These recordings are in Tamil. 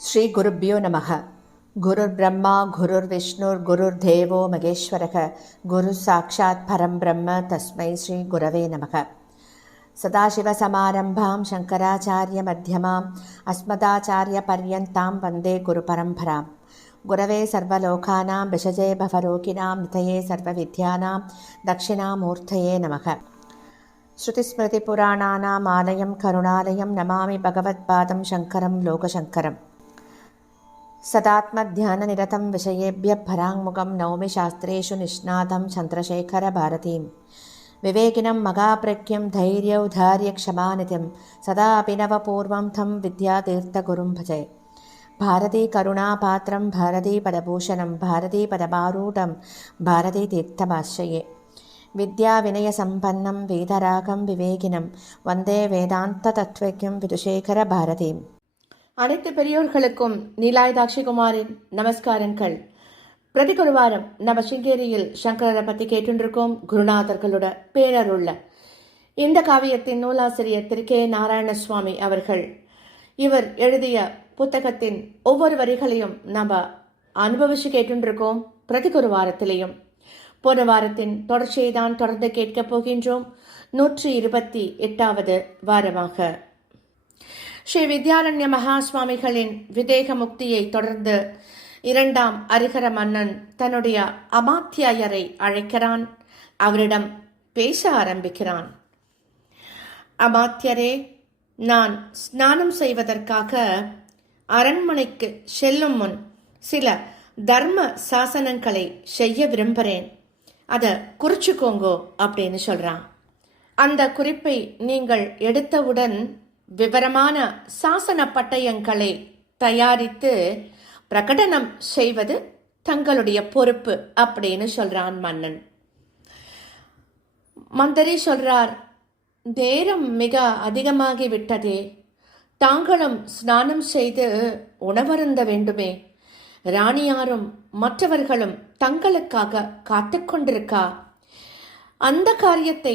ஸ்ரீ குருப்யோ நமக. குருர் பிரம்மா குருர் விஷ்ணுர் குருர் தேவோ மகேஸ்வரக குரு சாட்சாத் பரம் பிரம்ம தஸ்மை ஸ்ரீ குரவே நமக. சதாசிவசமாரம்பாம் சங்கராச்சாரிய மத்தியமாம் அஸ்மதாச்சாரிய பர்யந்தாம் வந்தே குரு பரம்பராம். குரவே சர்வலோகானாம் விஷஜே பவரோகிணாம் நிதயே சர்வவித்யானாம் தட்சிணாமூர்த்தயே நமக. ஸ்ருதிஸ்மிருதிபுராணானாம் ஆலயம் கருணாலயம் நமாமி பகவத்பாதம் சங்கரம் லோகசங்கரம். सदात्मध्याननिरतं विषयेभ्यः पराङ्मुखं नौमि शास्त्रेषु निष्णातं चन्द्रशेखरभारतीं. विवेकिनं मगाप्रज्ञं धैर्यौधार्यक्षमानिधिं सदा अभिनवपूर्वं तं विद्यातीर्थगुरुं भजे. भारतीकरुणापात्रं भारतीपदभूषणं भारतीपदमारूढं भारतीतीर्थमाश्रये. विद्याविनयसम्पन्नं वेदरागं विवेकिनं वन्दे वेदान्ततत्त्वज्ञं विदुशेखरभारतीम्. அனைத்து பெரியோர்களுக்கும் நீலாயுதாட்சிகுமாரின் நமஸ்காரங்கள். பிரதி ஒரு வாரம் நம்ம சிங்கேரியில் சங்கரரை பற்றி கேட்டுருக்கோம். குருநாதர்களோட பேரருள்ள இந்த காவியத்தின் நூலாசிரியர் திரு கே நாராயணசுவாமி அவர்கள். இவர் எழுதிய புத்தகத்தின் ஒவ்வொரு வரிகளையும் நம்ம அனுபவிச்சு கேட்டுருக்கோம். பிரதி ஒரு வாரத்திலையும் போன வாரத்தின் தொடர்ச்சியை தான் தொடர்ந்து கேட்கப் போகின்றோம். 128வது வாரமாக ஸ்ரீ வித்யாரண்ய மகா சுவாமிகளின் விதேக முக்தியை தொடர்ந்து 2ஆம் அரிகர மன்னன் தன்னுடைய அமாத்தியரை அழைக்கிறான். அவரிடம் பேச ஆரம்பிக்கிறான். அமாத்தியரே, நான் ஸ்நானம் செய்வதற்காக அரண்மனைக்கு செல்லும் முன் சில தர்ம சாசனங்களை செய்ய விரும்புகிறேன். அதை குறிச்சுக்கோங்கோ அப்படின்னு சொல்றான். அந்த குறிப்பை நீங்கள் எடுத்தவுடன் விவரமான சாசன பட்டயங்களை தயாரித்து பிரகடனம் செய்வது தங்களுடைய பொறுப்பு அப்படின்னு சொல்றான் மன்னன். மந்திரி சொல்றார், நேரம் மிக அதிகமாகிவிட்டதே, தாங்களும் ஸ்நானம் செய்து உணவருந்த வேண்டுமே. ராணியாரும் மற்றவர்களும் தங்களுக்காக காத்துக்கொண்டிருக்கா. அந்த காரியத்தை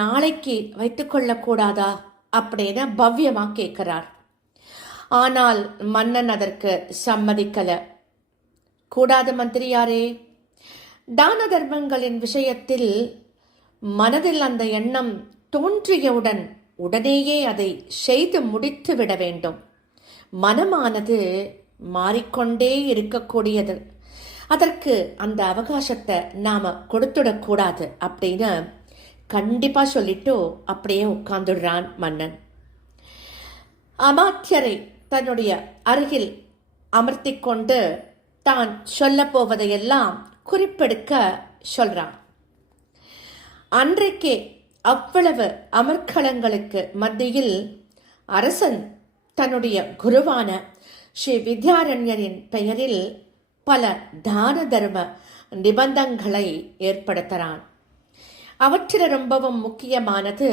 நாளைக்கு வைத்துக்கொள்ளக்கூடாதா அப்படின்னு பவ்யமா கேட்கிறார். ஆனால் மன்னன் அதற்கு சம்மதிக்கல. கூடாது மந்திரியாரே, தான தர்மங்களின் விஷயத்தில் மனதில் அந்த எண்ணம் தோன்றியவுடன் உடனேயே அதை செய்து முடித்து விட வேண்டும். மனமானது மாறிக்கொண்டே இருக்கக்கூடியது. அதற்கு அந்த அவகாசத்தை நாம கொடுத்துடக்கூடாது அப்படின்னு கண்டிப்பா சொல்லிட்டு அப்படியே உட்கார்ந்துடுறான் மன்னன். அமாத்தியரை தன்னுடைய அருகில் அமர்த்தி கொண்டு தான் சொல்ல போவதையெல்லாம் குறிப்பெடுக்க சொல்றான். அன்றைக்கே அவ்வளவு அமர்க்களங்களுக்கு மத்தியில் அரசன் தன்னுடைய குருவான ஸ்ரீ வித்யாரண்யரின் பெயரில் பல தான தர்ம நிபந்தங்களை ஏற்படுத்துகிறான். அவற்றில் ரொம்பவும் முக்கியமானது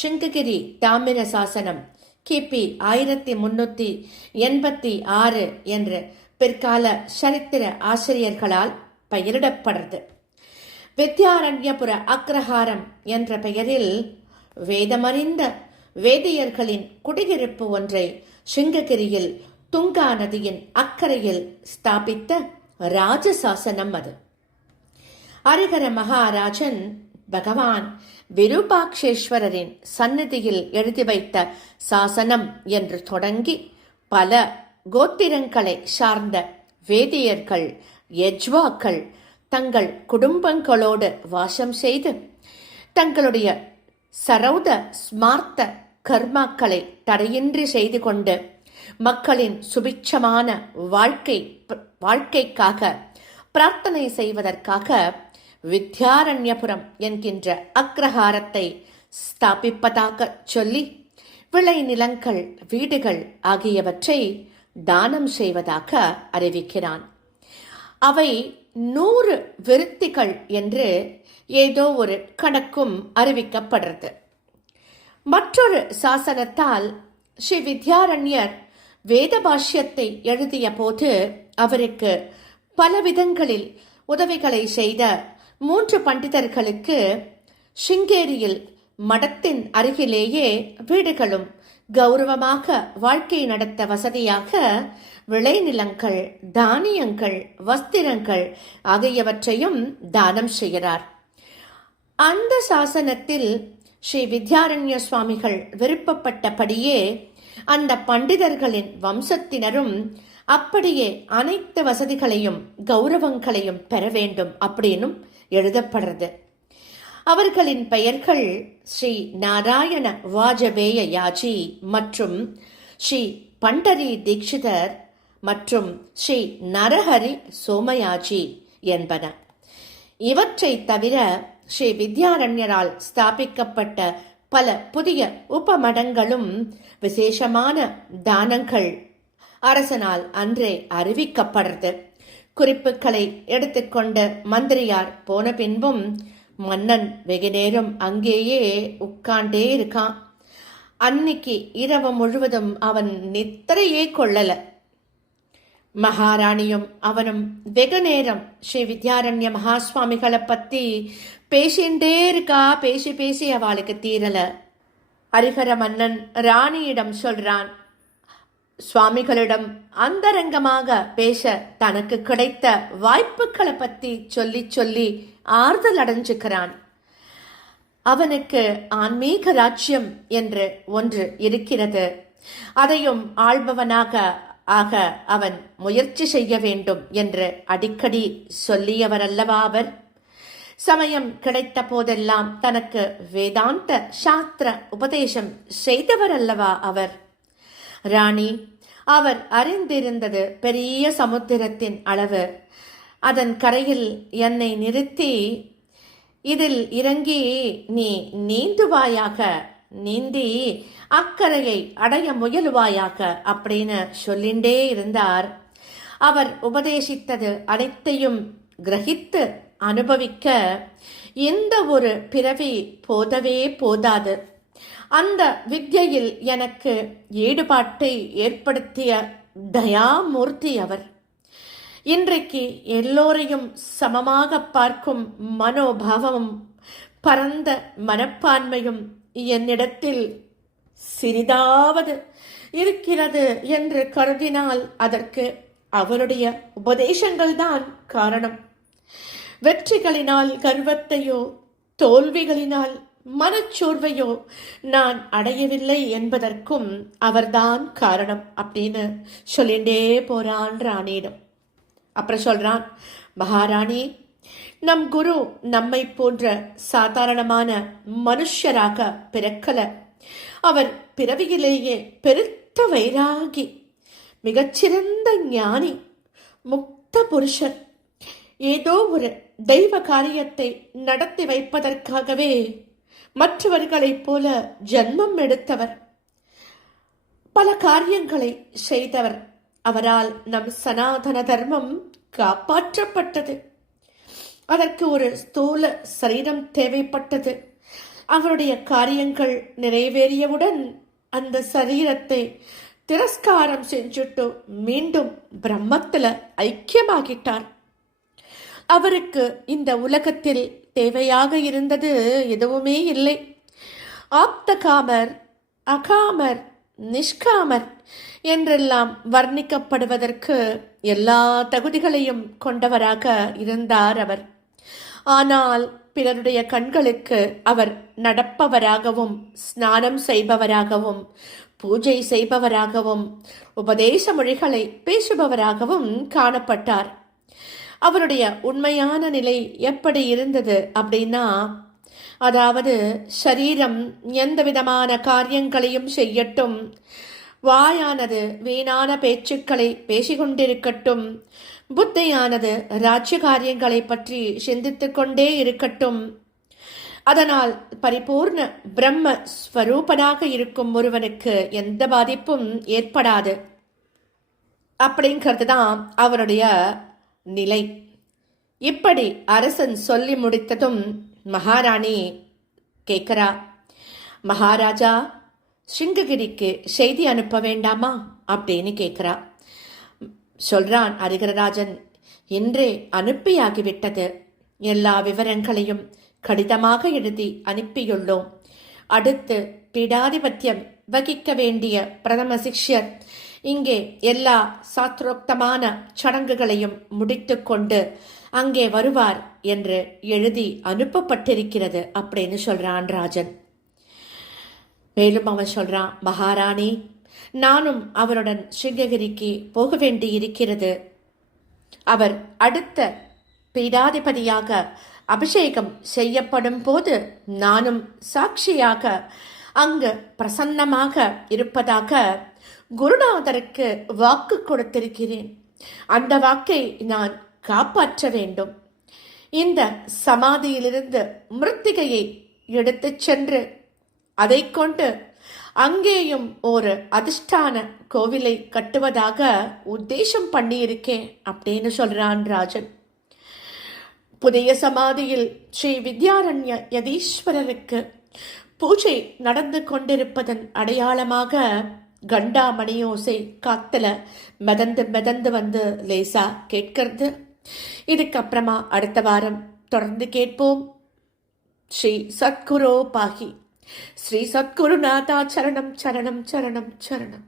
சிங்ககிரி தாமிர சாசனம் கிபி 1386 என்று பிற்கால சரித்திர ஆசிரியர்களால் பெயரிடப்படுறது. வித்யாரண்யபுர அக்ரஹாரம் என்ற பெயரில் வேதமறிந்த வேதியர்களின் குடியிருப்பு ஒன்றை சிங்ககிரியில் துங்கா நதியின் அக்கறையில் ஸ்தாபித்த ராஜசாசனம் அது. அரிகர மகாராஜன் பகவான் விருபாக்ஷேஸ்வரரின் சந்நிதியில் எழுதி வைத்த சாசனம் என்று தொடங்கி பல கோத்திரங்களை சார்ந்த வேதியர்கள் யஜ்வாக்கள் தங்கள் குடும்பங்களோடு வாசம் செய்து தங்களுடைய சரௌத ஸ்மார்த்த கர்மாக்களை தடையின்றி செய்து கொண்டு மக்களின் சுபிட்சமான வாழ்க்கைக்காக பிரார்த்தனை செய்வதற்காக வித்யாரண்யபுரம் என்கின்ற அக்ரஹாரத்தை ஸ்தாபிப்பதாக சொல்லி விளை நிலங்கள் வீடுகள் ஆகியவற்றை தானம் செய்வதாக அறிவிக்கிறான். அவை 100 விருத்திகள் என்று ஏதோ ஒரு கணக்கும் அறிவிக்கப்படுறது. மற்றொரு சாசனத்தால் ஸ்ரீ வித்யாரண்யர் வேத பாஷ்யத்தை எழுதிய போது அவருக்கு பல விதங்களில் உதவிகளை செய்த 3 பண்டிதர்களுக்கு சிங்கேரியில் மடத்தின் அருகிலேயே வீடுகளும் கௌரவமாக வாழ்க்கை நடத்த வசதியாக விளைநிலங்கள், தானியங்கள், வஸ்திரங்கள் ஆகியவற்றையும் தானம் செய்கிறார். அந்த சாசனத்தில் ஸ்ரீ வித்யாரண்ய சுவாமிகள் விருப்பப்பட்டபடியே அந்த பண்டிதர்களின் வம்சத்தினரும் அப்படியே அனைத்து வசதிகளையும் கௌரவங்களையும் பெற வேண்டும் அப்படின்னும் எழுதப்படுறது. அவர்களின் பெயர்கள் ஸ்ரீ நாராயண வாஜபேய யாஜி மற்றும் ஸ்ரீ பண்டரி தீட்சிதர் மற்றும் ஸ்ரீ நரஹரி சோமயாஜி என்பன. இவற்றை தவிர ஸ்ரீ வித்யாரண்யரால் ஸ்தாபிக்கப்பட்ட பல புதிய உபமடங்களும் விசேஷமான தானங்கள் அரசனால் அன்றே அறிவிக்கப்படுறது. குறிப்புகளை எடுத்துக்கொண்ட மந்திரியார் போன பின்பும் மன்னன் வெகு நேரம் அங்கேயே உட்காண்டே இருக்கான். அன்னைக்கு இரவு முழுவதும் அவன் நித்திரையே கொள்ளல. மகாராணியும் அவனும் வெகு நேரம் ஸ்ரீ வித்யாரண்ய மகாஸ்வாமிகளை பத்தி பேசிண்டே இருக்கா. பேசி பேசி அவளுக்கு தீரல. ஹரிஹர மன்னன் ராணியிடம் சொல்றான், சுவாமிகளிடம் அந்தரங்கமாக பேச தனக்கு கிடைத்த வாய்ப்புகளை பத்தி சொல்லி சொல்லி ஆறுதல் அடைஞ்சுக்கிறான். அவனுக்கு ஆன்மீக ராஜ்யம் என்று ஒன்று இருக்கிறது. அதையும் ஆள்பவனாக ஆக அவன் முயற்சி செய்ய வேண்டும் என்று அடிக்கடி சொல்லியவரல்லவா அவர். சமயம் கிடைத்த போதெல்லாம் தனக்கு வேதாந்த சாஸ்திர உபதேசம் செய்தவரல்லவா அவர். ராணி, அவர் அறிந்திருந்தது பெரிய சமுத்திரத்தின் அளவு. அதன் கரையில் என்னை நிறுத்தி, இதில் இறங்கி நீ நீந்துவாயாக, நீந்தி அக்கரையை அடைய முயலுவாயாக அப்படின்னு சொல்லிண்டே இருந்தார். அவர் உபதேசித்தது அனைத்தையும் கிரகித்து அனுபவிக்க எந்த ஒரு பிறவி போதவே போதாது. அந்த வித்யையில் எனக்கு ஈடுபாட்டை ஏற்படுத்திய தயாமூர்த்தி அவர். இன்றைக்கு எல்லோரையும் சமமாக பார்க்கும் மனோபாவமும் பரந்த மனப்பான்மையும் என்னிடத்தில் சிறிதாவது இருக்கிறது என்று கருதினால் அதற்கு அவருடைய உபதேசங்கள்தான் காரணம். வெற்றிகளினால் கர்வத்தையோ தோல்விகளினால் மனச்சோர்வையோ நான் அடையவில்லை என்பதற்கும் அவர்தான் காரணம் அப்படின்னு சொல்லிண்டே போறான் ராணியிடம். அப்புறம் சொல்றான், மகாராணி, நம் குரு நம்மை போன்ற சாதாரணமான மனுஷராக பிறக்கல. அவர் பிறவியிலேயே பெருத்த வைராகி, மிகச்சிறந்த ஞானி, முக்த புருஷர். ஏதோ ஒரு தெய்வ காரியத்தை நடத்தி வைப்பதற்காகவே மற்றவர்களைப் போல ஜன்மம் எடுத்தவர். பல காரியங்களை செய்தவர். அவரால் நம் சனாதன தர்மம் காப்பாற்றப்பட்டது. அதற்கு ஒரு ஸ்தூல சரீரம் தேவைப்பட்டது. அவருடைய காரியங்கள் நிறைவேறியவுடன் அந்த சரீரத்தை திரஸ்காரம் செஞ்சுட்டு மீண்டும் பிரம்மத்துல ஐக்கியமாகிட்டார். அவருக்கு இந்த உலகத்தில் தேவையாக இருந்தது எதுவுமே இல்லை. ஆப்தகாமர், அகாமர், நிஷ்காமர் என்றெல்லாம் வர்ணிக்கப்படுவதற்கு எல்லா தகுதிகளையும் கொண்டவராக இருந்தார் அவர். ஆனால் பிறருடைய கண்களுக்கு அவர் நடப்பவராகவும், ஸ்நானம் செய்பவராகவும், பூஜை செய்பவராகவும், உபதேச மொழிகளை பேசுபவராகவும் காணப்பட்டார். அவருடைய உண்மையான நிலை எப்படி இருந்தது அப்படின்னா, அதாவது சரீரம் எந்த விதமான காரியங்களையும் செய்யட்டும், வாயானது வீணான பேச்சுக்களை பேசிக்கொண்டிருக்கட்டும், புத்தியானது ராஜ்ய காரியங்களை பற்றி சிந்தித்துக் கொண்டே இருக்கட்டும், அதனால் பரிபூர்ண பிரம்ம ஸ்வரூபனாக இருக்கும் ஒருவனுக்கு எந்த பாதிப்பும் ஏற்படாது. அப்படிங்கிறது தான் அவருடைய நிலை. இப்படி அரசன் சொல்லி முடித்ததும் மகாராணி கேட்கிறா, மகாராஜா, சிங்ககிரிக்கு செய்தி அனுப்ப வேண்டாமா அப்படின்னு கேட்கிறா. சொல்றான் ஹரிகரராஜன், இன்றே அனுப்பியாகிவிட்டது. எல்லா விவரங்களையும் கடிதமாக எழுதி அனுப்பியுள்ளோம். அடுத்து பீடாதிபத்தியம் வகிக்க வேண்டிய பிரதம சிஷ்யர் இங்கே எல்லா சாஸ்திரோக்தமான சடங்குகளையும் முடித்துக்கொண்டு அங்கே வருவார் என்று எழுதி அனுப்பப்பட்டிருக்கிறது அப்படின்னு சொல்றான் ராஜன். மேலும் அவன் சொல்றான், மகாராணி, நானும் அவருடன் சிங்ககிரிக்கு போக வேண்டி இருக்கிறது. அவர் அடுத்த பீடாதிபதியாக அபிஷேகம் செய்யப்படும் போது நானும் சாட்சியாக அங்கு பிரசன்னமாக இருப்பதாக குருநாதருக்கு வாக்கு கொடுத்திருக்கிறேன். அந்த வாக்கை நான் காப்பாற்ற வேண்டும். இந்த சமாதியிலிருந்து மிருத்திகையை எடுத்துச் சென்று அதை கொண்டு அங்கேயும் ஒரு அதிஷ்டான கோவிலை கட்டுவதாக உத்தேசம் பண்ணியிருக்கேன் அப்படின்னு சொல்றான் ராஜன். புதிய சமாதியில் ஸ்ரீ வித்யாரண்ய யதீஸ்வரருக்கு பூஜை நடந்து கொண்டிருப்பதன் அடையாளமாக கண்டா மணியோசை காத்துல மிதந்து வந்து லேசா கேட்கிறது. இதுக்கப்புறமா அடுத்த வாரம் தொடர்ந்து கேட்போம். ஸ்ரீ சத்குரு பாகி, ஸ்ரீ சத்குருநாதா சரணம் சரணம் சரணம் சரணம்.